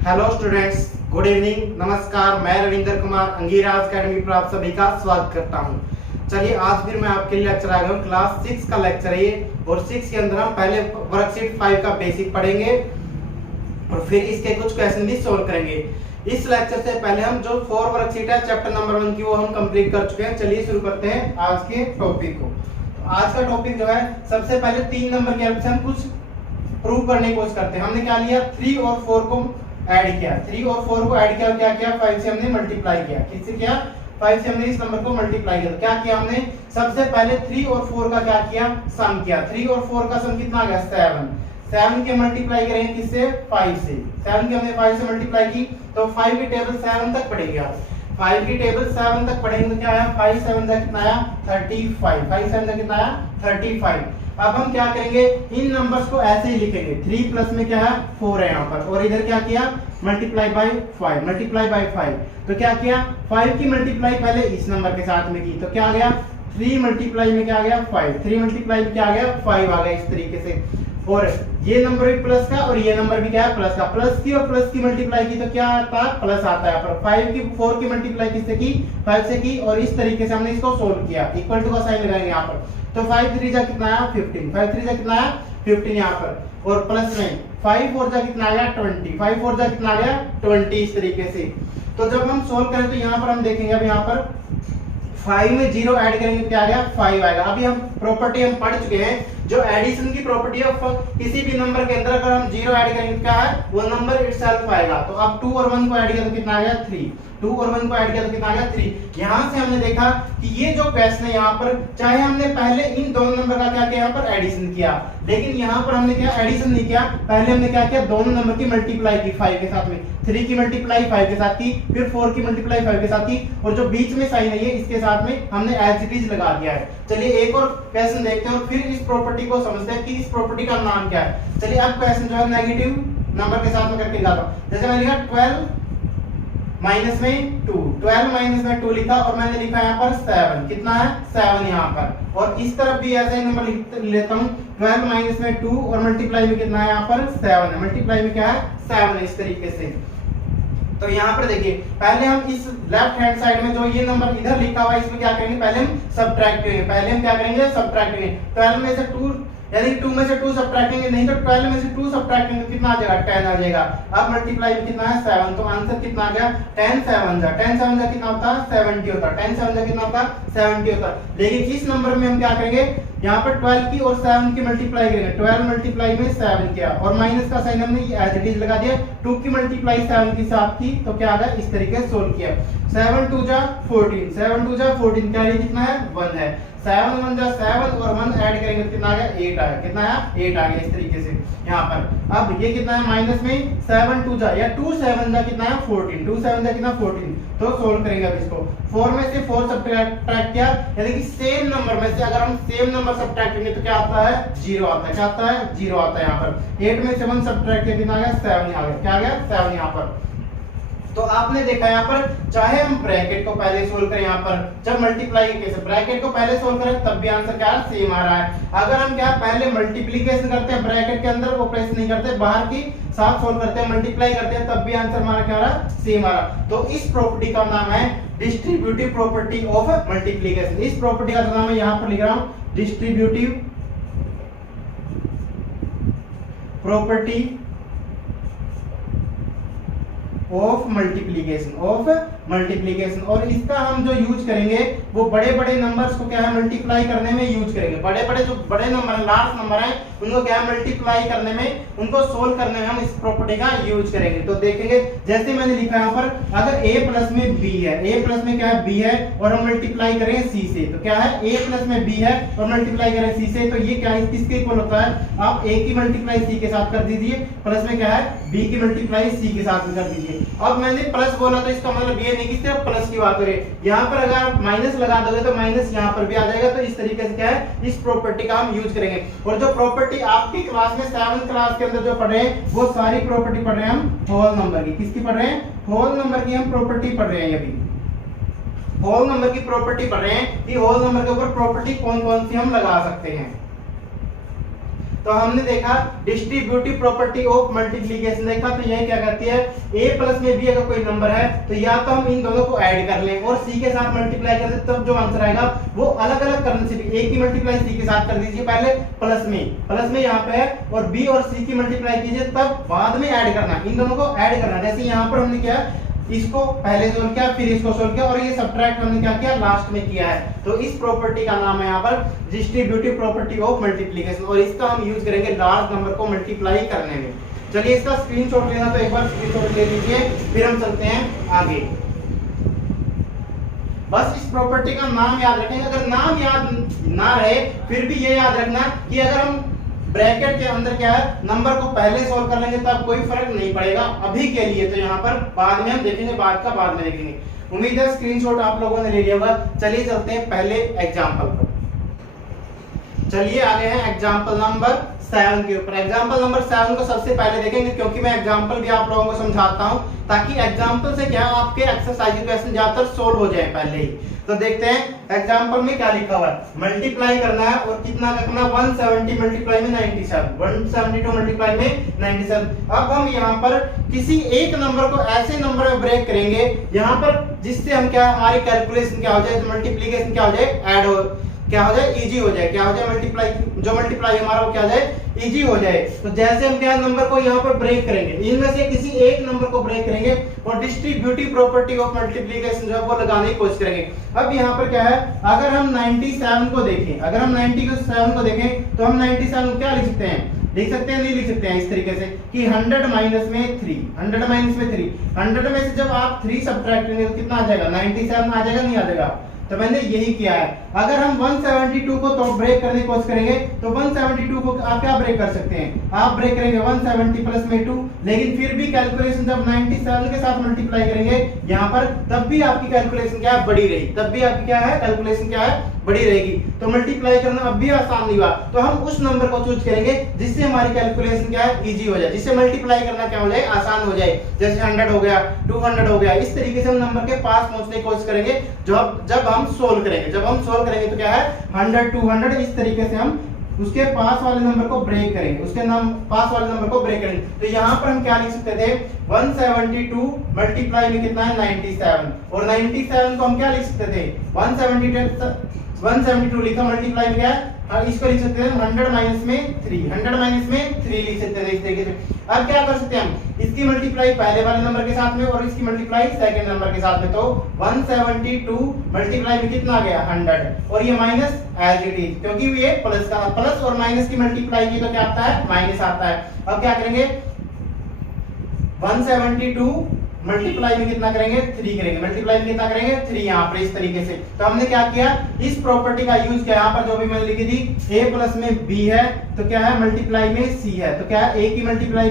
Hello students, good evening, नमस्कार। मैं Ravindra Kumar अंगीराज academy पर आप सभी का स्वागत करता हूं। चलिए आज फिर मैं आपके लिए लेक्चर आ गया हूं। क्लास 6 का लेक्चर है ये, और 6 के अंदर हम पहले वर्कशीट 5 का बेसिक पढ़ेंगे और फिर इसके कुछ क्वेश्चन भी सोल्व करेंगे। इस लेक्चर से पहले हम जो 4 वर्कशीट है चैप्टर नंबर 1 की, वो हम कंप्लीट कर चुके हैं। चलिए शुरू करते हैं आज के टॉपिक को। तो आज का टॉपिक जो है, सबसे पहले 3 नंबर की हेल्प से हम कुछ प्रूव करने की कोशिश करते हैं। हमने क्या लिया, 3 और 4 को ऐड किया, 3 और 4 को ऐड किया, क्या किया, 5 से हमने मल्टीप्लाई किया। किससे किया, 5 से हमने इस नंबर को मल्टीप्लाई किया। क्या किया हमने, सबसे पहले 3 और 4 का क्या किया, सम किया। 3 और 4 का सम कितना आ गया, 7। 7 के मल्टीप्लाई करेंगे किससे, 5 से। 7 के हमने 5 से मल्टीप्लाई की तो 5 की टेबल 7 तक पढ़ेगी। आप 5 की टेबल 7 तक पढ़ेंगे तो क्या आया, 5 7 का कितना आया, 35। 5 7 का कितना आया, 35। अब हम क्या करेंगे, इन नंबर्स को ऐसे ही लिखेंगे। 3 प्लस में क्या है, 4 है यहाँ पर, और इधर क्या किया, मल्टीप्लाई बाय 5, मल्टीप्लाई बाय 5। तो क्या किया, 5 की मल्टीप्लाई पहले इस नंबर के साथ में की तो क्या आ गया, 3 मल्टीप्लाई में क्या आ गया, 5। 3 मल्टीप्लाई में क्या आ गया, 5 आ गया। इस तरीके से, और ये नंबर भी प्लस का और ये नंबर भी क्या है, प्लस का। प्लस की और प्लस की मल्टीप्लाई की तो क्या आता है, प्लस आता है। पर 5 की 4 की मल्टीप्लाई किससे की, 5 से की, और इस तरीके से हमने इसको सोल्व किया। इक्वल टू का साइन लगाएंगे यहाँ पर, तो 5 3 जा कितना आया, 15। 5 3 जा कितना आया, 15 यहाँ पर, और प्लस में 5 4 जा कितना आ गया, 20। 5 4 जा कितना आ गया, 20। इस तरीके से तो जब हम सोल्व करें तो यहाँ पर हम देखेंगे, अब यहाँ पर 5 में 0 ऐड करेंगे क्या आ गया, 5 आएगा। अभी हम प्रॉपर्टी हम पढ़ चुके हैं, जो एडिशन की प्रॉपर्टी है, किसी भी नंबर के अंदर अगर हम 0 ऐड करेंगे क्या है, वो नंबर इटसेल्फ आएगा। तो अब 2 और 1 को ऐड किया तो कितना आ गया, 3। 2 और 1 को ऐड किया तो कितना आ गया, 3। यहां से हमने देखा कि ये जो क्वेश्चन है यहाँ पर, चाहे हमने पहले इन दोनों नंबर का क्या किया, यहाँ पर एडिशन किया, लेकिन यहाँ पर हमने क्या एडिशन नहीं किया, पहले हमने क्या किया, दोनों नंबर की मल्टीप्लाई की 5 के साथ में। 3 की मल्टीप्लाई 5 के साथ की, फिर 4 की मल्टीप्लाई 5 के साथ की, और जो बीच में साइन है ये इसके साथ में हमने एज इट इज लगा दिया है। चलिए एक और क्वेश्चन देखते हैं और फिर इस प्रॉपर्टी को समझते हैं कि इस प्रॉपर्टी का नाम क्या है। चलिए अब क्वेश्चन जो है नेगेटिव नंबर के साथ में करके दिखाता हूं। जैसे मैंने लिखा 12 माइनस में 2, 12 माइनस में 2 लिखा, और मैंने लिखा यहाँ पर 7। कितना है, 7 यहाँ पर, और इस तरफ भी ऐसा ही नंबर लिख लेता हूँ, 12 माइनस में 2, और मल्टीप्लाई में कितना है, यहाँ पर 7 है। मल्टीप्लाई में क्या है, 7 है। इस तरीके से तो यहाँ पर देखिए, पहले हम इस लेफ्ट हैंड साइड में जो ये नंबर इधर लिखा हुआ है, इसमें क्या करेंगे, पहले हम सब्ट्रैक्ट करेंगे। पहले हम क्या करेंगे, सब्ट्रैक्ट करेंगे। 12 में से 2, यानी 2 में से 2 सब्ट्रैक्ट करेंगे, नहीं तो 12 में से 2 सब्ट्रैक्ट करेंगे तो कितना आ जाएगा, 10 आ जाएगा। अब मल्टीप्लाई में कितना है, 7, तो आंसर कितना आ गया, 10 7 जा, 10 7 जा कितना होता है, 70 होता है। 10 7 जा कितना होता है, 70 होता है। लेकिन इस नंबर में हम क्या करेंगे, यहाँ पर 12 की और 7 की मल्टीप्लाई करेंगे। 12 मल्टीप्लाई में 7 किया, और माइनस का साइन हमने एज इट इज लगा दिया। 2 की मल्टीप्लाई 7 के साथ की तो क्या आ गया, इस तरीके से सोल्व किया। 7 2 जा 14, 7 2 जा 14, क्या ये कितना है, 1 है। 7 1 जा 7, और 1 ऐड करेंगे तो कितना आ गया, 8 आया। कितना आया, 8 आ गया। इस तरीके से यहाँ पर अब ये कितना है, माइनस में 7 2 जा, या 2 7 जा कितना है, 14। 2 7 जा कितना, 14। तो सोल्व करेंगे अब इसको। 4 में से 4 सब्ट्रैक्ट किया, यानी कि सेम नंबर में से अगर हम सेम नंबर सब्ट्रैक्ट करेंगे तो क्या आता है, 0 आता है। क्या आता है, 0 आता है। यहाँ पर 8 में से 1 सब्ट्रैक्ट किया, कितना आ गया, 7 आ गया। क्या आ गया, 7 यहाँ पर। तो आपने देखा यहाँ पर, चाहे हम ब्रैकेट को पहले सोल्व करें, यहाँ पर जब मल्टीप्लाई के केस ब्रैकेट को पहले सोल्व करें तब भी आंसर क्या है, सेम आ रहा है। अगर हम क्या पहले मल्टीप्लिकेशन करते हैं, ब्रैकेट के अंदर ऑपरेशन नहीं करते, बाहर की साथ सोल्व करते हैं, मल्टीप्लाई करते हैं, तब भी आंसर हमारा क्या आ रहा है, सेम आ रहा। तो इस प्रॉपर्टी का नाम है डिस्ट्रीब्यूटिव प्रॉपर्टी ऑफ मल्टीप्लिकेशन। इस प्रॉपर्टी का नाम है, यहाँ पर लिख रहा हूं, डिस्ट्रीब्यूटिव प्रॉपर्टी ऑफ मल्टीप्लिकेशन। और इसका हम जो यूज करेंगे वो बड़े बड़े नंबर्स को क्या है, मल्टीप्लाई करने में यूज करेंगे। बड़े बड़े जो बड़े नंबर है, लार्ज नंबर है, उनको क्या है, मल्टीप्लाई करने में, उनको सोल्व करने में हम इस प्रॉपर्टी का यूज करेंगे। तो देखेंगे, जैसे मैंने लिखा यहाँ पर, अगर a प्लस में b है, a प्लस में क्या है, b है, और हम मल्टीप्लाई करें c से, तो क्या है, a प्लस में b है और मल्टीप्लाई करें c से, तो ये क्या है, किसके इक्वल होता है, आप a की मल्टीप्लाई c के साथ कर दीजिए, प्लस में क्या है, b की मल्टीप्लाई c के साथ कर दीजिए। अब मैंने प्लस बोला तो इसका मतलब ये नहीं कि सिर्फ प्लस की बात हो रही है, यहाँ पर अगर आप माइनस लगा दोगे तो माइनस यहाँ पर भी आ जाएगा। तो इस तरीके से क्या है, इस प्रॉपर्टी का हम यूज करेंगे। और जो प्रॉपर्टी आपकी क्लास में 7th क्लास के अंदर जो पढ़ रहे हैं, वो सारी प्रॉपर्टी पढ़ रहे हैं हम होल नंबर की। किसकी पढ़ रहे हैं, होल नंबर की हम प्रॉपर्टी पढ़ रहे हैं। अभी होल नंबर की प्रॉपर्टी पढ़ रहे हैं कि होल नंबर के ऊपर प्रॉपर्टी कौन कौन सी हम लगा सकते हैं। तो हमने देखा डिस्ट्रीब्यूटिव प्रॉपर्टी ऑफ मल्टीप्लिकेशन देखा, तो यह क्या करती है, a प्लस में b अगर कोई नंबर है तो या तो हम इन दोनों को ऐड कर लें और c के साथ मल्टीप्लाई कर दें, तब जो आंसर आएगा वो अलग अलग करने से भी a की मल्टीप्लाई c के साथ कर दीजिए पहले प्लस में यहाँ पे है, और b और c की मल्टीप्लाई कीजिए तब बाद में ऐड करना, इन दोनों को ऐड करना। जैसे यहाँ पर हमने क्या इसको पहले सोल्व किया फिर इसको सोल्व किया और ये सब्ट्रैक्ट हमने क्या किया लास्ट में किया है। तो इस प्रॉपर्टी का नाम है यहाँ पर डिस्ट्रीब्यूटिव प्रॉपर्टी ऑफ मल्टीप्लिकेशन, और इसका हम यूज करेंगे लार्ज नंबर को मल्टीप्लाई करने में। चलिए इसका स्क्रीनशॉट लेना तो एक बार स्क्रीनशॉट ले लीजिए, फिर हम चलते हैं आगे। बस इस प्रॉपर्टी का नाम याद रखेंगे, अगर नाम याद ना रहे फिर भी ये याद रखना कि अगर हम ब्रैकेट के अंदर क्या है नंबर को पहले सॉल्व कर लेंगे तब कोई फर्क नहीं पड़ेगा अभी के लिए, तो यहाँ पर बाद में हम देखेंगे, बाद में देखेंगे। उम्मीद है स्क्रीनशॉट आप लोगों ने ले लिया होगा। चलिए चलते हैं पहले एग्जांपल पर। चलिए आगे हैं एग्जांपल नंबर 7 के ऊपर। एग्जांपल नंबर 7 को सबसे पहले देखेंगे क्योंकि मैं एग्जांपल भी आप लोगों को समझाता हूं ताकि एग्जांपल से क्या आपके एक्सरसाइज क्वेश्चन ज्यादातर सोल्व हो जाए पहले ही। तो देखते हैं एग्जांपल में क्या लिखा हुआ है, मल्टीप्लाई करना है और कितना करना, 170 मल्टीप्लाई में 97, 172 मल्टीप्लाई में 97। अब हम यहाँ पर किसी एक नंबर को ऐसे नंबर में ब्रेक करेंगे यहाँ पर जिससे हम क्या हमारी कैलकुलेशन क्या हो जाए, मल्टीप्लिकेशन क्या हो जाए, ऐड हो क्या हो जाए, इजी हो जाए, क्या हो जाए, मल्टीप्लाई हमारा वो क्या हो जाए, इजी हो जाए। तो जैसे हम क्या नंबर को यहाँ पर ब्रेक करेंगे, इनमें से किसी एक नंबर को ब्रेक करेंगे और डिस्ट्रीब्यूटिव प्रॉपर्टी ऑफ मल्टीप्लिकेशन जो है वो लगाने की कोशिश करेंगे। अब यहाँ पर क्या है, अगर हम 97 को देखें, अगर हम 97 को देखें तो हम 97 क्या लिख सकते हैं, लिख सकते हैं नहीं लिख सकते हैं इस तरीके से कि 100 माइनस में 3, 100 माइनस में 3, 100 में से जब आप 3 सब्ट्रैक्ट करेंगे तो कितना आ जाएगा, 97 आ जाएगा, नहीं आ जाएगा। तो मैंने यही किया है। अगर हम 172 को तो ब्रेक करने की कोशिश करेंगे तो 172 को आप क्या ब्रेक कर सकते हैं, आप ब्रेक करेंगे 170 प्लस में 2, लेकिन फिर भी कैलकुलेशन जब 97 के साथ मल्टीप्लाई करेंगे यहाँ पर तब भी आपकी कैलकुलेशन क्या है, बड़ी रही, तब भी आपकी क्या है कैलकुलेशन क्या है, बड़ी रहेगी। तो मल्टीप्लाई करना अब भी आसान नहीं हुआ, तो हम उस नंबर को चूज करेंगे जिससे हमारी कैलकुलेशन क्या है, इजी हो जाए, जिससे मल्टीप्लाई करना क्या हो जाए, आसान हो जाए। जैसे 100 हो गया, 200 हो गया, इस तरीके से हम नंबर के पास पहुंचने की कोशिश करेंगे जब हम सोल्व करेंगे। जब हम सोल्व करेंगे तो क्या है 100 200 इस तरीके से हम उसके पास वाले नंबर को ब्रेक करेंगे, उसके पास वाले नंबर को ब्रेक करेंगे। तो यहाँ पर हम क्या लिख सकते थे, 172 मल्टीप्लाई में कितना है 97, और 97 को हम क्या लिख सकते थे, 172 लिखा मल्टीप्लाई में क्या है, इसको लिख सकते हैं 100 माइनस में 3, 100 माइनस में 3 लिख सकते हैं इस तरीके से। अब क्या कर सकते हैं हम, इसकी मल्टीप्लाई पहले वाले नंबर के साथ में और इसकी मल्टीप्लाई सेकंड नंबर के साथ में। तो 172 मल्टीप्लाई में कितना आ गया 100, और ये माइनस एज इट इज, क्योंकि ये प्लस का, प्लस और माइनस की मल्टीप्लाई की तो क्या आता है, माइनस आता है। अब क्या करेंगे, 172 मल्टीप्लाई में कितना करेंगे 3 करेंगे, मल्टीप्लाई में कितना करेंगे 3, यहाँ पर इस तरीके से। तो हमने क्या किया, इस प्रॉपर्टी का यूज किया, यहाँ पर जो भी मैंने लिखी थी a प्लस में b है तो क्या है मल्टीप्लाई में c है, तो क्या है a की मल्टीप्लाई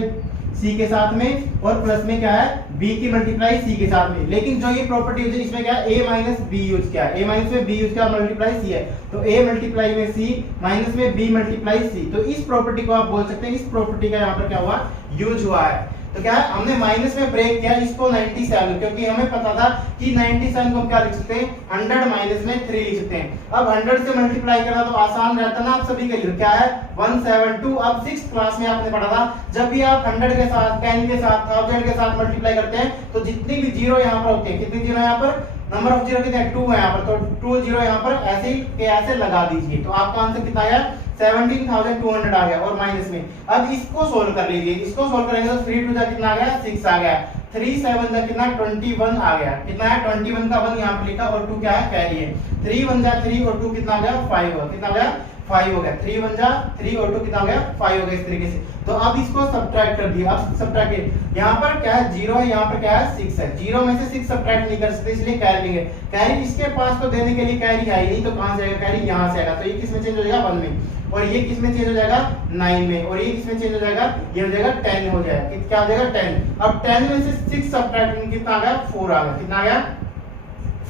c के साथ में और प्लस में क्या है b की मल्टीप्लाई c के साथ में। लेकिन जो ये प्रॉपर्टी यूज है इसमें क्या है a माइनस b यूज किया, a माइनस में b यूज किया, मल्टीप्लाई c है, तो a मल्टीप्लाई में c माइनस में b मल्टीप्लाई c। तो इस प्रॉपर्टी को आप बोल सकते हैं, इस प्रॉपर्टी का यहाँ पर क्या हुआ, यूज हुआ है। तो क्या है, हमने माइनस में ब्रेक किया इसको 97, क्योंकि हमें पता था कि 97 को हम क्या लिख सकते हैं, 100 माइनस में 3 लिख सकते हैं। अब 100 से मल्टीप्लाई करना तो आसान रहता ना आप सभी के लिए, क्या है 172। अब 6th क्लास में आपने पढ़ा था, जब भी आप 100 के साथ, 10 के साथ, 1000 के साथ मल्टीप्लाई करते हैं तो जितनी भी जीरो यहाँ पर होते हैं, कितनी जीरो यहाँ पर, नंबर ऑफ जीरो कितने हैं 2 है यहाँ पर, तो 2 जीरो यहाँ पर ऐसे ही ऐसे लगा दीजिए, तो आपका आंसर कितना आया 17,200 आ गया, और माइनस में। अब इसको सोल्व कर लीजिए, इसको सोल्व करेंगे तो 3 2 जा कितना आ गया 6 आ गया, 3 7 जा कितना 21 आ गया, कितना है 21 का 1 यहाँ पर लिखा, और 2 क्या है कैरी है, 3 1 जा 3 और 2 कितना आ गया 5 हो, कितना आ गया 5 हो गया, 3 1 जा 3 और 2 कितना हो गया 5 हो गया, इस तरीके से। तो अब इसको सब्ट्रैक्ट कर दिया, अब सब्ट्रैक्ट यहाँ पर क्या है 0 है, यहाँ पर क्या है 6 है, 0 में से 6 सब्ट्रैक्ट नहीं कर सकते इसलिए कैरी लेंगे। कैरी इसके पास तो देने के लिए कैरी है ही नहीं, तो कहां से आएगा कैरी, यहाँ से आएगा, तो ये किस में चेंज हो जाएगा 1 में, और ये किस में चेंज हो जाएगा 9 में, और ये किस में चेंज हो जाएगा, ये हो जाएगा 10 हो जाएगा, क्या हो जाएगा 10। अब 10 में से 6 सब्ट्रैक्ट कितना आ गया 4 आ गया, कितना आ गया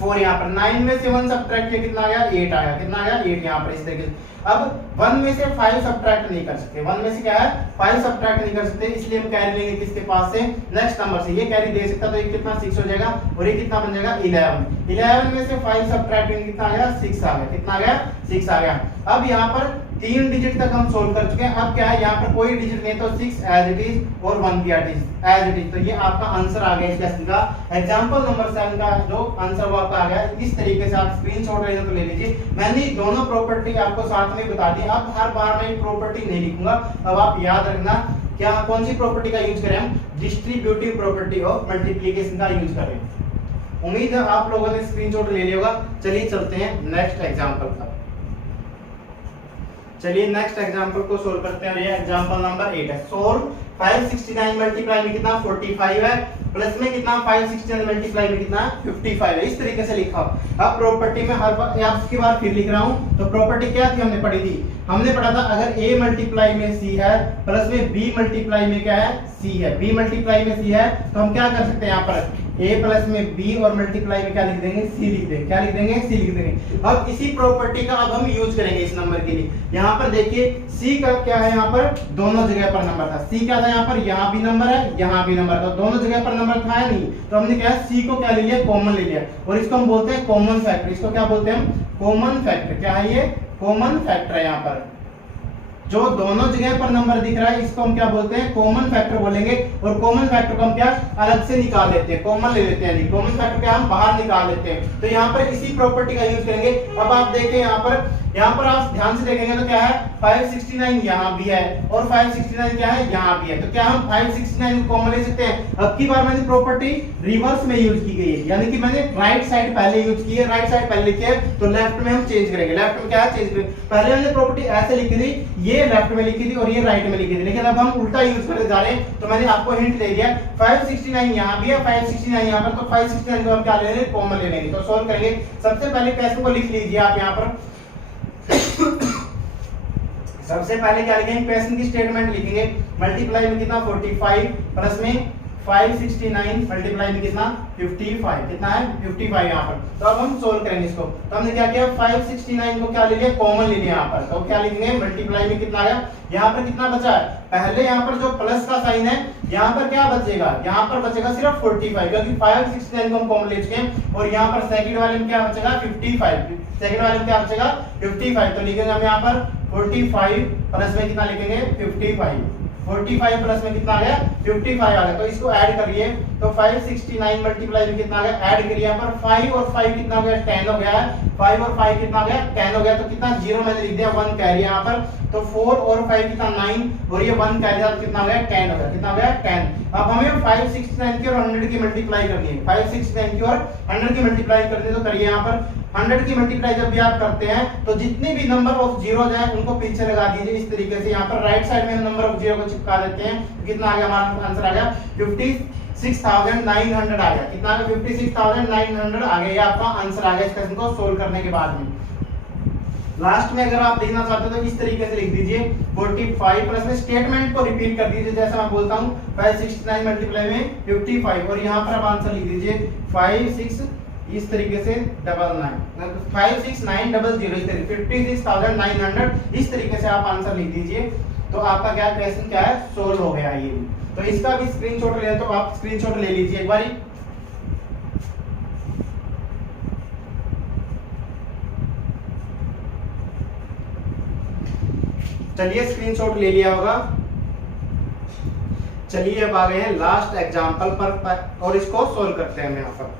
4 यहाँ पर, 9 में से 1 सब्ट्रैक्ट किया कितना आ गया 8 आया, कितना आ गया 8 यहाँ पर, इस तरीके से। अब 1 में से 5 सब्ट्रैक्ट नहीं कर सकते, 1 में से क्या है 5 सब्ट्रैक्ट नहीं कर सकते, इसलिए हम कैरी लेंगे किसके पास से, नेक्स्ट नंबर से। ये कैरी दे सकता तो ये कितना 6 हो जाएगा, और ये कितना बन जाएगा 11 में से 5 सब्ट्रैक्ट कितना आ गया 6 आ गया, कितना आ गया 6 आ गया। अब यहाँ पर 3 डिजिट तक हम सोल्व कर चुके हैं। अब क्या है, यहाँ पर कोई डिजिट नहीं तो 6 एज इट इज और 1 भी एज इट इज। तो ये आपका आंसर आ गया इस क्वेश्चन का। एग्जांपल नंबर 7 का जो आंसर वो आपका आ गया। इस तरीके से आप स्क्रीनशॉट लेना तो ले लीजिए। मैंने दोनों प्रॉपर्टी आपको साथ में बता दी। अब हर बार मैं प्रॉपर्टी नहीं लिखूंगा। अब आप याद रखना क्या कौन सी प्रॉपर्टी का यूज करें हम, डिस्ट्रीब्यूटिव प्रॉपर्टी ऑफ मल्टीप्लिकेशन का यूज करें। उम्मीद है आप लोगों ने स्क्रीनशॉट ले लिया होगा। चलिए चलते हैं नेक्स्ट एग्जांपल पर। चलिए नेक्स्ट एग्जांपल को सोल्व करते हैं। ये एग्जांपल नंबर 8 है। सोल्व 569 मल्टीप्लाई में कितना 45 है, प्लस में कितना 569 मल्टीप्लाई में कितना 55 है। इस तरीके से लिखा। अब प्रॉपर्टी में हर बार आपकी बार फिर लिख रहा हूं। तो प्रॉपर्टी क्या थी हमने पढ़ी थी, हमने पढ़ा था अगर a मल्टीप्लाई में c है प्लस में b मल्टीप्लाई में क्या है c है, b मल्टीप्लाई में c है, तो हम क्या कर सकते हैं यहाँ पर a प्लस में b और मल्टीप्लाई में क्या लिख देंगे c लिख देंगे। क्या लिख देंगे c लिख देंगे। अब इसी प्रॉपर्टी का अब हम यूज करेंगे इस नंबर के लिए। यहाँ पर देखिए c का क्या है, यहाँ पर दोनों जगह पर नंबर था। c क्या था यहाँ पर, यहाँ भी नंबर है यहाँ भी नंबर था, दोनों जगह पर नंबर था नहीं। तो हमने क्या है c को क्या ले लिया, कॉमन ले लिया। और इसको हम बोलते हैं कॉमन फैक्टर। इसको क्या बोलते हैं हम, कॉमन फैक्टर। क्या है ये, कॉमन फैक्टर है। यहाँ पर जो दोनों जगह पर नंबर दिख रहा है इसको हम क्या बोलते हैं, कॉमन फैक्टर बोलेंगे। और कॉमन फैक्टर को हम क्या अलग से निकाल लेते हैं, कॉमन ले लेते हैं। कॉमन फैक्टर क्या हम बाहर निकाल लेते हैं। तो यहाँ पर इसी प्रॉपर्टी का यूज करेंगे। अब आप देखें यहाँ पर आप ध्यान से देखेंगे तो क्या है 569 यहाँ भी है और 569 क्या है यहाँ भी है। तो क्या हम 569 को कॉमन ले सकते हैं। अब की बार मैंने प्रॉपर्टी रिवर्स में यूज की गई है, यानी कि मैंने राइट साइड पहले यूज की है, राइट साइड पहले लिखी है, तो लेफ्ट में हम चेंज करेंगे। लेफ्ट में क्या है चेंज करेंगे। पहले हमने प्रॉपर्टी ऐसे लिखी थी, ये लेफ्ट में लिखी थी और ये राइट में लिखी थी, लेकिन अब हम उल्टा यूज करने जा रहे हैं। तो मैंने आपको हिंट दे दिया 569 यहाँ भी है 569 यहाँ पर, तो 569 को हम क्या ले लेंगे, कॉमन ले लेंगे। तो सोल्व करेंगे। सबसे पहले क्वेश्चन को लिख लीजिए आप यहाँ पर। सबसे पहले क्या लिखेंगे, क्वेश्चन की स्टेटमेंट लिखेंगे। मल्टीप्लाई में कितना 45 प्लस में 569 मल्टीप्लाई में कितना 55, कितना है 55 यहाँ पर। तो अब हम सोल्व करेंगे इसको। तो हमने क्या किया 569 को क्या ले लिया, कॉमन ले लिया यहाँ पर। तो क्या लिखेंगे, मल्टीप्लाई में कितना आया, यहाँ पर कितना बचा है, पहले यहाँ पर जो प्लस का साइन है यहाँ पर क्या बचेगा, यहाँ पर बचेगा सिर्फ 45, क्योंकि 569 को हम कॉमन ले चुके हैं। और यहाँ पर सेकंड वाले में क्या बचेगा 55, सेकंड वाले में क्या बचेगा 55। तो लिखेंगे हम यहाँ पर 45 प्लस में कितना लिखेंगे 55, 45 प्लस में कितना आ गया 55 आ गया। तो इसको ऐड करिए। तो 569 मल्टीप्लाई में कितना आ गया, ऐड करिए यहाँ पर 5 और 5 कितना हो गया 10 हो गया है, 5 और 5 कितना हो गया 10 हो गया। तो कितना 0 मैंने लिख दिया, 1 कैरी यहाँ पर। तो 4 और 5 कितना 9 और ये 1 कैरी था, कितना हो गया 10 हो गया, कितना हो गया 10। अब हमें 569 की और 100 की मल्टीप्लाई करनी है, 569 की और 100 की मल्टीप्लाई करनी है। तो करिए यहाँ पर 100 की मल्टीप्लाई जब भी आप करते हैं तो जितने भी नंबर ऑफ जीरोज हैं उनको पीछे लगा दीजिए इस तरीके से। यहाँ पर राइट साइड में नंबर ऑफ जीरो को चिपका देते हैं। तो कितना आ गया, हमारा आंसर आ गया 56,900 आ गया। कितना आ गया 56,900 आ गया। ये आपका आंसर आ गया इस क्वेश्चन को सोल्व करने के बाद में। लास्ट में अगर आप देखना चाहते हो तो इस तरीके से लिख दीजिए 45 प्लस में स्टेटमेंट को रिपीट कर दीजिए जैसा मैं बोलता हूँ 569 मल्टीप्लाई में 55 और यहाँ पर आप आंसर लिख दीजिए 56 इस तरीके से 56900 इस तरीके 56,900 इस तरीके से आप आंसर लिख दीजिए। तो आपका क्या क्वेश्चन क्या है, सोल्व हो गया ये। तो इसका भी स्क्रीनशॉट ले, तो आप स्क्रीनशॉट ले लीजिए एक बारी। चलिए स्क्रीनशॉट ले लिया होगा। चलिए अब आ गए हैं लास्ट एग्जांपल पर और इसको सोल्व करते हैं। यहाँ पर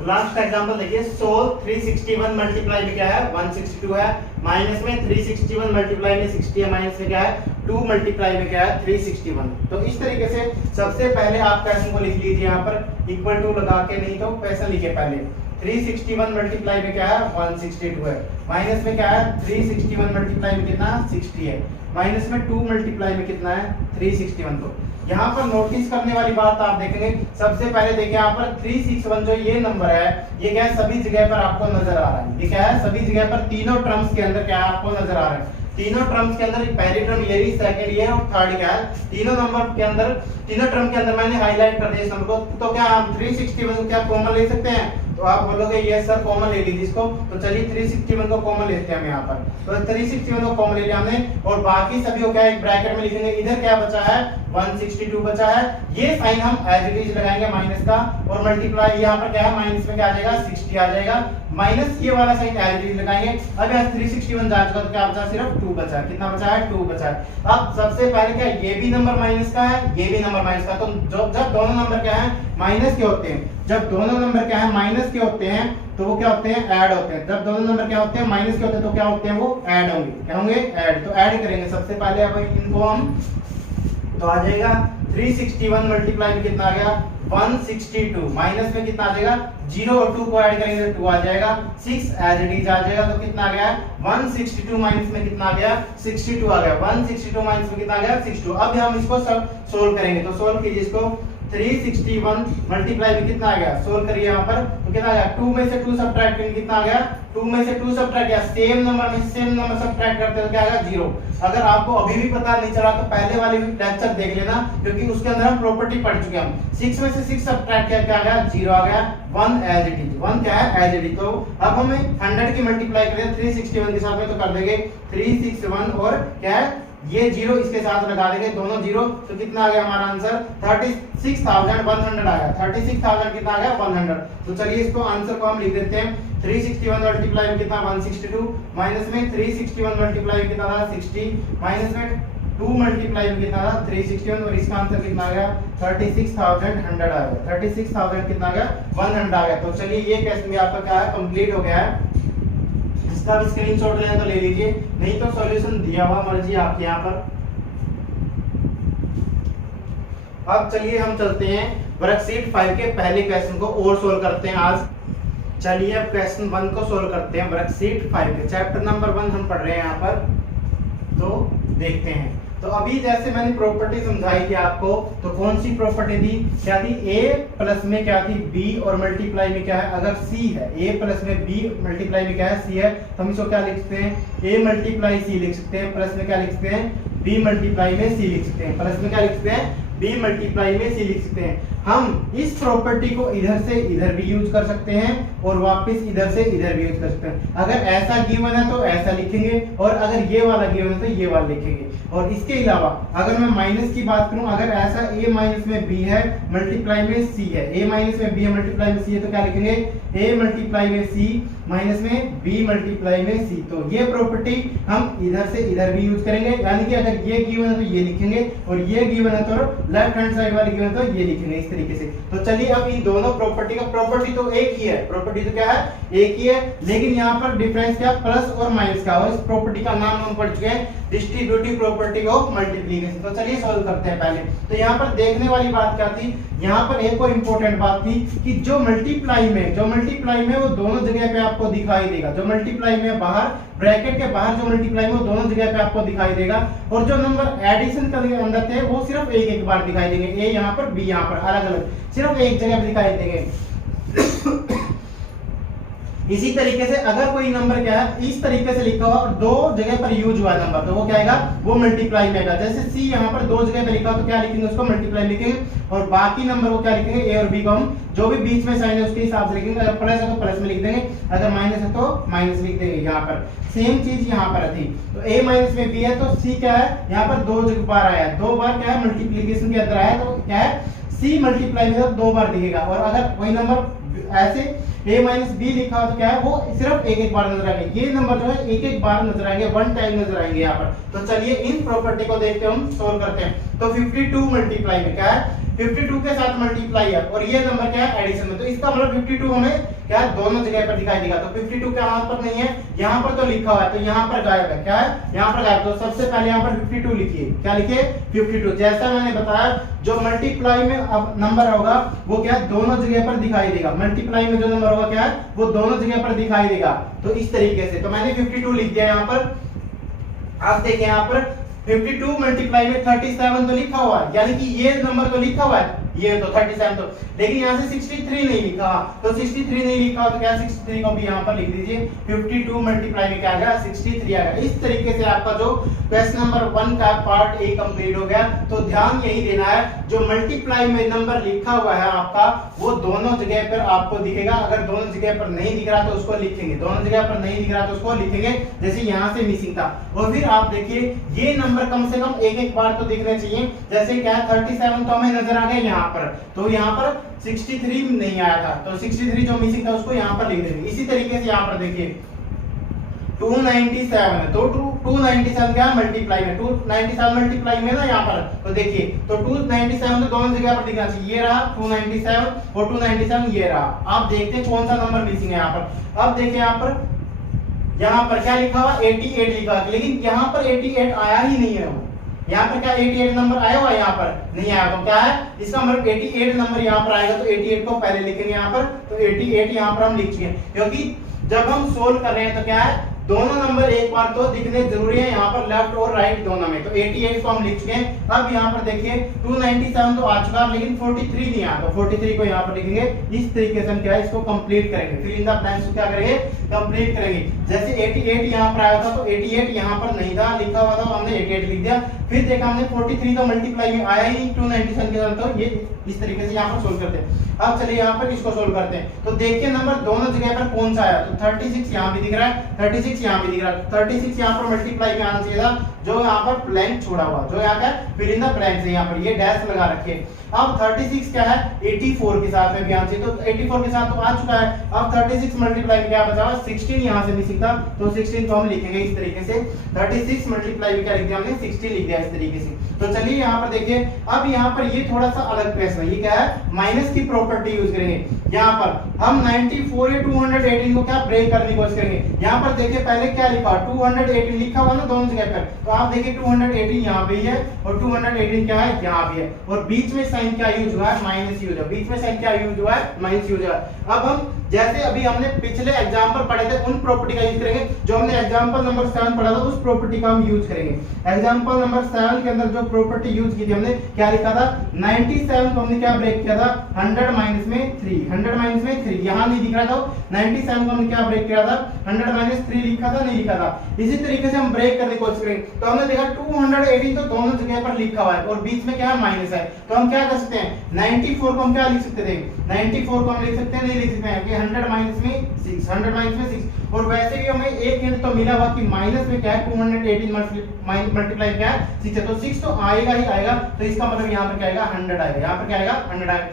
लास्ट एग्जांपल देखिए, सोल्व 361 मल्टीप्लाई में क्या है 162 है, माइनस में 361 मल्टीप्लाई में 60 है, माइनस में क्या है 2 मल्टीप्लाई में क्या है 361। तो इस तरीके से सबसे पहले आप क्वेश्चन को लिख लीजिए यहाँ पर इक्वल टू लगा के, नहीं तो क्वेश्चन लिखिए पहले। 361 मल्टीप्लाई में क्या है 162 है, माइनस में क्या है 361 मल्टीप्लाई में कितना 60 है, माइनस में 2 मल्टीप्लाई में कितना है 361। तो यहाँ पर नोटिस करने वाली बात आप देखेंगे, सबसे पहले देखिए यहाँ पर 361 जो ये नंबर है ये क्या है सभी जगह पर आपको नजर आ रहा है। ये क्या है सभी जगह पर तीनों टर्म्स के अंदर क्या है आपको नजर आ रहा है। तीनों टर्म्स के अंदर पहली टर्म ये रही, सेकंड ये और थर्ड क्या है, तीनों नंबर के अंदर तीनों टर्म के अंदर मैंने हाईलाइट कर दिया इस नंबर को। तो क्या हम 361 को क्या कॉमन ले सकते हैं, तो आप बोलोगे ये सर कॉमन ले लीजिए इसको, तो चलिए 361 को कॉमन लेते हैं हम यहाँ पर। तो 361 को कॉमन ले लिया हमने और बाकी सभी को क्या एक ब्रैकेट में लिखेंगे। इधर क्या बचा है 162 बचा है, ये साइन हम एज इट इज लगाएंगे माइनस का और मल्टीप्लाई यहाँ पर क्या है माइनस में क्या आ जाएगा 60 आ जाएगा, माइनस ये वाला साइन एज इट इज लगाएंगे। अब यहाँ 361 जा चुका तो क्या बचा सिर्फ 2 बचा, कितना बचा है 2 बचा है। अब सबसे पहले क्या ये भी नंबर माइनस का है, ये भी नंबर माइनस का, तो जब दोनों नंबर क्या है माइनस के होते हैं, जब दोनों नंबर क्या है माइनस के होते हैं तो वो क्या होते हैं ऐड होते हैं। जब दोनों नंबर क्या होते हैं माइनस के होते हैं तो क्या होते हैं वो ऐड होंगे, क्या होंगे ऐड। तो ऐड करेंगे सबसे पहले अब इनको हम, तो आ जाएगा 361 मल्टीप्लाई में कितना आ गया 162, माइनस में कितना आ जाएगा 0 और 2 को ऐड करेंगे तो 2 आ जाएगा, 6 एज इट इज आ जाएगा। तो कितना आ गया 162 माइनस में कितना आ गया 62 आ गया, 162 माइनस में कितना आ गया 62। अब हम इसको सब सोल्व करेंगे, तो सोल्व कीजिए इसको। 361 मल्टीप्लाई में कितना आ गया सोल्व करिए यहाँ पर, तो कितना आ गया 2 में से 2 सब्ट्रैक्ट करेंगे कितना आ गया 2 में से 2 सब्ट्रैक्ट किया, सेम नंबर में सेम नंबर सब्ट्रैक्ट करते हैं तो क्या आएगा 0। अगर आपको अभी भी पता नहीं चला तो पहले वाली लेक्चर देख लेना, क्योंकि उसके अंदर हम प्रॉपर्टी पढ़ चुके हैं। 6 में से 6 सब्ट्रैक्ट किया क्या आ गया 0 आ गया, 1 एज इट इज, 1 क्या है एज इट इज। तो अब हमें 100 की मल्टीप्लाई करें 361 के साथ में तो कर देंगे 361 और क्या है ये 0 इसके साथ लगा देंगे दोनों 0, तो कितना आ गया हमारा आंसर 36,100 आ गया। 36,000 कितना आ गया 100। तो चलिए इसको आंसर को हम लिख देते हैं। 361 मल्टीप्लाई में कितना 162, माइनस में 361 मल्टीप्लाई में कितना था 60, माइनस में 2 मल्टीप्लाई में कितना था 361 और इसका आंसर कितना आ गया 36,100 आ गया। 36,000 कितना आ गया 100 आ गया। तो चलिए ये क्वेश्चन भी आपका क्या है कंप्लीट हो गया है। इसका भी स्क्रीनशॉट लेना तो ले लीजिए, नहीं तो सॉल्यूशन दिया हुआ मर्जी आपके यहाँ पर। अब चलिए हम चलते हैं वर्कशीट 5 के पहले क्वेश्चन को और सोल्व करते हैं आज। चलिए अब क्वेश्चन 1 को सोल्व करते हैं वर्कशीट 5 के, चैप्टर नंबर 1 हम पढ़ रहे हैं यहाँ पर, तो देखते हैं। तो अभी जैसे मैंने प्रॉपर्टी समझाई थी आपको, तो कौन सी प्रॉपर्टी थी, क्या थी a प्लस में क्या थी b और मल्टीप्लाई में क्या है अगर c है, a प्लस में b मल्टीप्लाई में क्या है c है, तो हम इसको क्या लिख सकते हैं a मल्टीप्लाई c लिख सकते हैं, प्लस में क्या लिख सकते हैं b मल्टीप्लाई में c लिख सकते हैं, प्लस में क्या लिख सकते हैं b मल्टीप्लाई में c लिख सकते हैं। हम इस प्रॉपर्टी को इधर से इधर भी यूज कर सकते हैं और वापस इधर से इधर भी यूज कर सकते हैं। अगर ऐसा गिवन है तो ऐसा लिखेंगे और अगर ये वाला गिवन है तो ये वाला लिखेंगे। और इसके अलावा अगर मैं माइनस की बात करूं, अगर ऐसा a माइनस में b है मल्टीप्लाई में c है, a माइनस में b है मल्टीप्लाई में c है, तो क्या लिखेंगे a मल्टीप्लाई में c माइनस में b मल्टीप्लाई में c। तो ये प्रॉपर्टी हम इधर से इधर भी यूज करेंगे, यानी कि अगर ये गिवन है तो ये लिखेंगे और ये गिवन है तो लेफ्ट हैंड साइड वाली गिवन है तो ये लिखेंगे इस तरीके से। तो चलिए अब इन दोनों प्रॉपर्टी का, प्रॉपर्टी तो एक ही है, प्रॉपर्टी तो क्या है एक ही है, लेकिन यहाँ पर डिफरेंस क्या प्लस और माइनस का। और इस प्रॉपर्टी का नाम हम पढ़ चुके हैं डिस्ट्रीब्यूटिव प्रॉपर्टी ऑफ मल्टीप्लिकेशन। तो चलिए सॉल्व करते हैं पहले। तो यहाँ पर देखने वाली बात क्या थी, यहाँ पर एक और इंपॉर्टेंट बात थी कि जो मल्टीप्लाई में वो दोनों जगह पे आपको दिखाई देगा। जो मल्टीप्लाई में बाहर ब्रैकेट के बाहर जो मल्टीप्लाई में वो दोनों जगह पे आपको दिखाई देगा, और जो नंबर एडिशन के अंदर थे वो सिर्फ एक बार दिखाई देंगे, ए यहाँ पर बी यहाँ पर अलग अलग सिर्फ एक जगह पे दिखाई देंगे। इसी तरीके से अगर कोई नंबर क्या है इस तरीके से लिखा हुआ और दो जगह पर यूज हुआ नंबर, तो वो क्या आएगा वो मल्टीप्लाई में आएगा। जैसे सी यहाँ पर दो जगह पे लिखा हो तो क्या लिखेंगे उसको मल्टीप्लाई लिखेंगे, और बाकी नंबर को क्या लिखेंगे ए और बी को हम जो भी बीच में साइन है उसके हिसाब से लिखेंगे। अगर प्लस है तो प्लस में लिख देंगे, अगर माइनस है तो माइनस लिख देंगे। यहाँ पर सेम चीज यहाँ पर थी, तो a माइनस में b है तो c क्या है यहाँ पर दो बार आया है, 2 बार क्या है मल्टीप्लीकेशन के अंदर आया, तो क्या है c मल्टीप्लाई में 2 बार दिखेगा। और अगर कोई नंबर ऐसे a माइनस बी लिखा हो तो क्या है वो सिर्फ एक बार नजर आएंगे। ये नंबर जो है एक बार नजर आएंगे, वन टाइम नजर आएंगे यहाँ पर। तो चलिए इन प्रॉपर्टी को देखते हैं, हम सोल्व करते हैं। तो 52 मल्टीप्लाई में क्या है 52 के साथ मल्टीप्लाई है और ये नंबर क्या है एडिशन में, तो इसका मतलब 52 हमें क्या है दोनों जगह पर दिखाई देगा। तो 52 क्या यहाँ पर नहीं है, यहाँ पर तो लिखा हुआ है, तो यहाँ पर गायब है, क्या है यहाँ पर गायब। तो सबसे पहले यहाँ पर 52 लिखिए, क्या लिखिए 52। जैसा मैंने बताया जो मल्टीप्लाई में अब नंबर होगा वो क्या है दोनों जगह पर दिखाई देगा। मल्टीप्लाई में जो नंबर होगा क्या है वो दोनों जगह पर दिखाई देगा। तो इस तरीके से तो मैंने 52 लिख दिया यहाँ पर। अब देखिए यहाँ पर 52 मल्टीप्लाई में 37 तो लिखा हुआ है, यानी कि ये नंबर तो लिखा हुआ है, ये तो 37 तो, लेकिन यहाँ से 63 नहीं लिखा, तो 63 नहीं लिखा तो क्या 63 को भी यहाँ पर लिख दीजिए, 52 मल्टीप्लाई में क्या आ गया 63 आ गया। इस तरीके से आपका जो क्वेश्चन नंबर 1 का पार्ट ए कंप्लीट हो गया। तो ध्यान यही देना है, जो मल्टीप्लाई में नंबर लिखा हुआ है आपका वो दोनों जगह पर आपको दिखेगा। अगर दोनों जगह पर नहीं दिख रहा तो उसको लिखेंगे, दोनों जगह पर नहीं दिख रहा तो उसको लिखेंगे, जैसे यहाँ से मिसिंग था। और फिर आप देखिए ये नंबर कम से कम एक बार तो दिखने चाहिए, जैसे क्या 37 तो हमें नजर आ गया यहाँ पर, तो यहाँ पर 63 नहीं आया था, तो 63 जो मिसिंग था उसको यहाँ पर लिख देंगे। इसी तरीके से यहाँ पर देखिए 297 है, तो 297 क्या मल्टीप्लाई में, 297 मल्टीप्लाई में ना यहाँ पर, तो देखिए तो 297 तो दोनों जगह पर दिखना चाहिए, ये रहा 297 और 297 ये रहा। आप देखते हैं कौन सा नंबर मिसिंग है यहाँ पर। अब देखिए यहाँ पर क्या लिखा हुआ 88 लिखा हुआ, लेकिन यहाँ पर 88 आया ही नहीं है। वो यहाँ पर क्या 88 नंबर आया हुआ, यहाँ पर नहीं आया, तो क्या है इसका मतलब 88 नंबर यहाँ पर आएगा, तो 88 को पहले लिखेंगे यहाँ पर, तो 88 यहाँ पर हम लिख चुके हैं। क्योंकि जब हम सोल्व कर रहे हैं तो क्या है दोनों नंबर एक बार तो दिखने जरूरी है, यहाँ पर लेफ्ट और राइट दोनों में, तो 88 को हम लिख चुके हैं। अब यहाँ पर देखिए 297 तो आ चुका है, लेकिन 43 नहीं आया, तो 43 को यहाँ पर लिखेंगे। इस तरीके से हम क्या है इसको कंप्लीट करेंगे, फिर इन द ब्लैंक्स को क्या करेंगे कंप्लीट करेंगे। जैसे 88 यहाँ पर आया था तो 88 यहाँ पर नहीं था, लिखा हुआ था तो हमने 88 लिख दिया। फिर देखा हमने 43 तो मल्टीप्लाई में आया ही 297 के साथ, तो ये इस तरीके से यहाँ पर सोल्व करते हैं। अब चलिए यहाँ पर इसको सोल्व करते हैं, तो देखिए नंबर दोनों जगह पर कौन सा आया, तो 36 यहाँ भी दिख रहा है, 36 यहाँ भी दिख रहा है, 36 यहाँ पर मल्टीप्लाई में आना चाहिए था, जो यहाँ पर ब्लैंक छोड़ा हुआ, जो यहाँ का फिर इन द ब्लैंक से यहाँ पर ये डैश लगा रखे। अब 36 क्या है 84 के साथ में भी आना चाहिए, तो 84 के साथ तो आ चुका है। अब 36 मल्टीप्लाई में क्या बचा हुआ 16 यहाँ से मिसिंग था, तो 16 को हम लिखेंगे इस तरीके से, 36 मल्टीप्लाई में क्या लिख दिया हमने 60 लिख दिया इस तरीके से। तो चलिए यहाँ पर देखिए, अब यहाँ पर ये थोड़ा सा अलग प्रश्न है, ये क्या है माइनस की प्रॉपर्टी यूज करेंगे। यहाँ पर हम 94 या 218 को क्या ब्रेक करने की कोशिश करेंगे। यहाँ पर देखिए पहले क्या लिखा 218 लिखा हुआ ना दोनों जगह पर, तो आप देखिए 218 यहाँ भी है और 218 क्या है यहाँ भी है, और बीच में साइन क्या यूज हुआ है माइनस यूज है, बीच में साइन क्या यूज हुआ है माइनस यूज हुआ है। अब हम जैसे अभी हमने पिछले एग्जांपल पढ़े थे उन प्रॉपर्टी का यूज करेंगे, जो हमने एग्जांपल नंबर 7 पढ़ा था उस प्रॉपर्टी का हम यूज करेंगे। एग्जांपल नंबर 7 के अंदर जो प्रॉपर्टी यूज की थी हमने क्या लिखा था 97 को हमने क्या ब्रेक किया था 100 माइनस में 3, 100 माइनस में 3 यहाँ नहीं दिख रहा था, 97 को हमने क्या ब्रेक किया था 100 माइनस 3 लिखा था नहीं लिखा था। इसी तरीके से हम ब्रेक करने की कोशिश करेंगे, तो हमने देखा 218 तो दोनों जगह पर लिखा हुआ है और बीच में क्या है माइनस है, तो हम क्या कर सकते हैं 94 को हम क्या लिख सकते थे 94 को हम लिख सकते हैं नहीं लिख सकते हैं कि 100 माइनस में 6, 100 माइनस में 6। और वैसे भी हमें एक हिंट तो मिला हुआ कि माइनस में क्या है 218 मल्टीप्लाई क्या है 6 है, तो 6 तो आएगा ही आएगा, तो इसका मतलब यहाँ पर क्या आएगा 100 आएगा, यहाँ पर क्या आएगा 100 आएगा।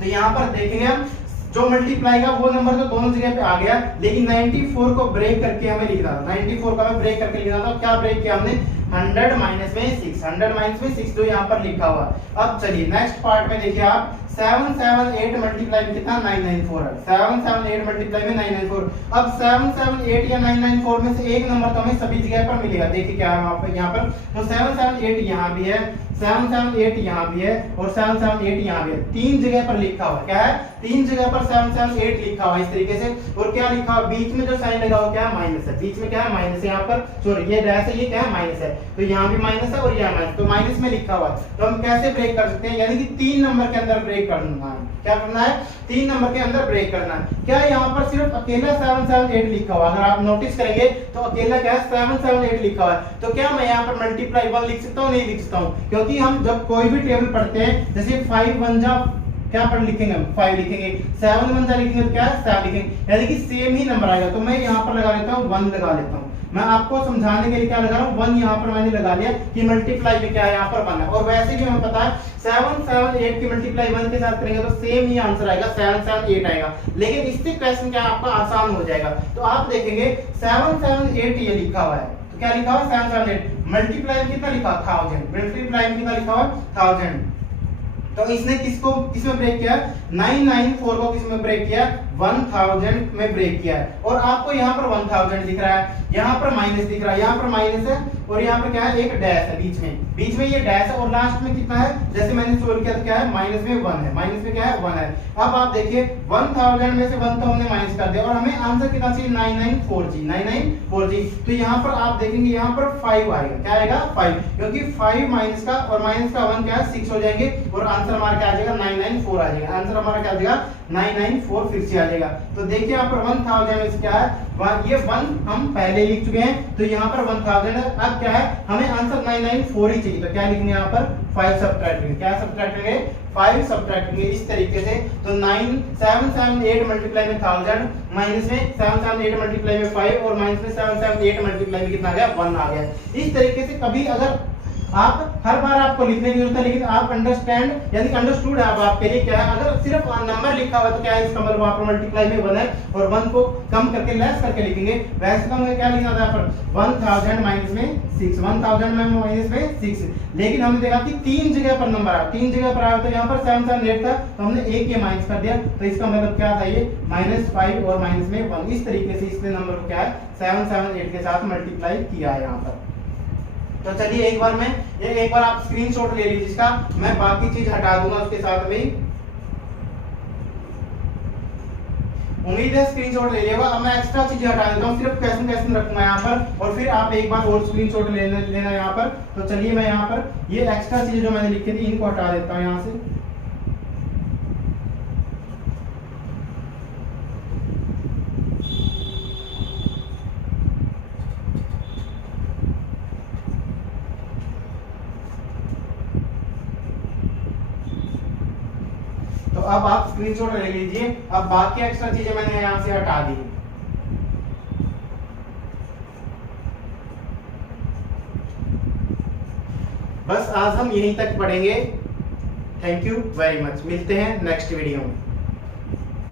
तो यहाँ पर देखेंगे हम जो मल्टीप्लाई का वो नंबर तो दोनों जगह पे आ गया, लेकिन 94 को ब्रेक करके हमें लिखना था, 94 को हमें ब्रेक करके लिखना था। क्या ब्रेक किया हमने 100 माइनस में 6, 100 माइनस में 6 जो यहाँ पर लिखा हुआ। अब चलिए नेक्स्ट पार्ट में देखिए आप 778 मल्टीप्लाई में कितना 994 है, 778 मल्टीप्लाई में 994। अब 778 या 994 में से एक नंबर तो हमें सभी जगह पर मिलेगा, देखिए क्या है यहाँ पर, तो 778 यहाँ भी है, 778 यहाँ भी है और 778 यहाँ भी है, तीन जगह पर लिखा हुआ क्या है, तीन जगह पर 778 लिखा हुआ इस तरीके से। और क्या लिखा हुआ बीच में जो साइन लगा हुआ क्या है माइनस है, बीच में क्या है माइनस है, यहाँ पर सॉरी ये डैश है ये क्या है माइनस है, तो यहाँ भी माइनस है और यहाँ माइनस, तो माइनस में लिखा हुआ है। तो हम कैसे ब्रेक कर सकते हैं, यानी कि 3 नंबर के अंदर ब्रेक करना है, क्या करना है 3 नंबर के अंदर ब्रेक करना है। क्या यहाँ पर सिर्फ अकेला 778 लिखा हुआ, अगर आप नोटिस करेंगे तो अकेला क्या है 778 लिखा हुआ है, तो क्या मैं यहाँ पर मल्टीप्लाई 1 लिख सकता हूँ नहीं लिख सकता हूँ, क्योंकि हम जब कोई भी टेबल पढ़ते हैं जैसे 5 1 जा क्या पर लिखेंगे हम 5 लिखेंगे, 7 1 जा लिखेंगे तो क्या है 7 लिखेंगे, यानी कि सेम ही नंबर आएगा। तो मैं यहाँ पर लगा लेता हूँ 1 लगा लेता हूँ, मैं आपको समझाने के लिए क्या लगा रहा हूँ 1 यहाँ पर मैंने लगा लिया कि मल्टीप्लाई में क्या है यहाँ पर 1 है। और वैसे भी हमें पता है 778 की मल्टीप्लाई 1 के साथ करेंगे तो सेम ही आंसर आएगा 778 आएगा, लेकिन इससे क्वेश्चन क्या आपका आसान हो जाएगा। तो आप देखेंगे 778 ये लिखा हुआ है, तो क्या लिखा हुआ 778 मल्टीप्लाई में कितना लिखा 1000, मल्टीप्लाई में कितना लिखा हुआ 1000, तो इसने किसको किसमें ब्रेक किया 994 को किसमें ब्रेक किया 1000 में ब्रेक किया है। और आपको यहाँ पर 1000 दिख रहा है, यहाँ पर माइनस दिख रहा है, यहाँ पर माइनस है और यहाँ पर क्या है एक डैश है बीच में ये डैश है और लास्ट में कितना है, जैसे मैंने सोल्व किया था क्या है माइनस में 1 है, माइनस में क्या है 1 है। अब आप देखिए 1000 में से 1 तो हमने माइनस कर दिया और हमें आंसर कितना चाहिए 9940 तो यहाँ पर आप देखेंगे यहाँ पर 5 आएगा, क्या आएगा 5, क्योंकि 5 माइनस का और माइनस का 1 क्या है 6 हो जाएंगे और आंसर हमारा क्या आ जाएगा 994 आ जाएगा, आंसर हमारा क्या आ जाएगा 994 फिर से आ जाएगा। तो देखिए यहाँ पर 1000 में से क्या है ये 1 हम पहले लिख चुके हैं तो यहाँ पर 1000 है। अब क्या है हमें आंसर 994 ही चाहिए तो क्या लिखेंगे यहाँ पर 5 सब्ट्रैक्ट करेंगे, क्या सब्ट्रैक्ट करेंगे 5 सब्ट्रैक्ट करेंगे इस तरीके से। तो 778 मल्टीप्लाई में 1000 माइनस में 778 मल्टीप्लाई में 5 और माइनस में 778 मल्टीप्लाई में कितना आ गया 1 आ गया। इस तरीके से कभी अगर आप हर बार आपको लिखने की जरूरत है लेकिन आप अंडरस्टैंड यानी अंडरस्टूड है अब आपके लिए क्या है, अगर सिर्फ नंबर लिखा हुआ तो क्या है इसका मतलब वहां पर मल्टीप्लाई में 1 है और 1 को कम करके लेस करके लिखेंगे। वैसे तो हमें क्या लिखना था यहाँ पर 1000 माइनस में 6, 1000 में माइनस में 6, लेकिन हमने देखा कि 3 जगह पर नंबर आया, 3 जगह पर आया तो यहाँ पर 778 था तो हमने एक ये माइनस कर दिया तो इसका मतलब क्या था ये -5 और माइनस में 1। इस तरीके से इसने नंबर को क्या है 778 के साथ मल्टीप्लाई किया है यहाँ पर। तो चलिए एक बार आप स्क्रीनशॉट ले लीजिए इसका, मैं बाकी चीज हटा दूंगा उसके साथ में। उम्मीद है स्क्रीनशॉट ले लिएगा। अब मैं एक्स्ट्रा चीजें हटा देता हूँ, सिर्फ क्वेश्चन रखूंगा यहाँ पर और फिर आप एक बार और स्क्रीनशॉट लेना यहाँ पर। तो चलिए मैं यहाँ पर ये एक्स्ट्रा चीजें जो मैंने लिखी थी इनको हटा देता हूँ यहाँ से। तो अब आप स्क्रीनशॉट ले लीजिए। अब बाकी एक्स्ट्रा चीजें मैंने यहां से हटा दी। बस आज हम यहीं तक पढ़ेंगे। थैंक यू वेरी मच, मिलते हैं नेक्स्ट वीडियो में।